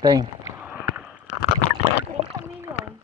Tem. 30 milhões.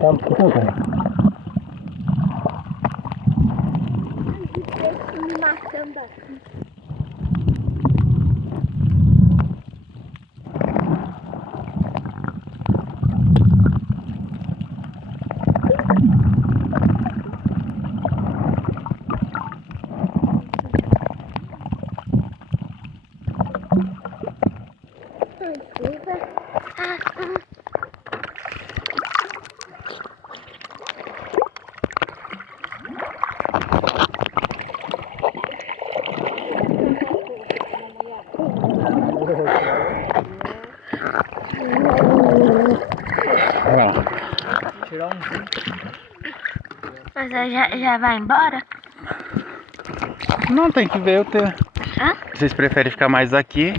Tá tudo bem. Me matando aqui. Tirar um. Mas já vai embora? Não, tem que ver o teu. Hã? Vocês preferem ficar mais aqui?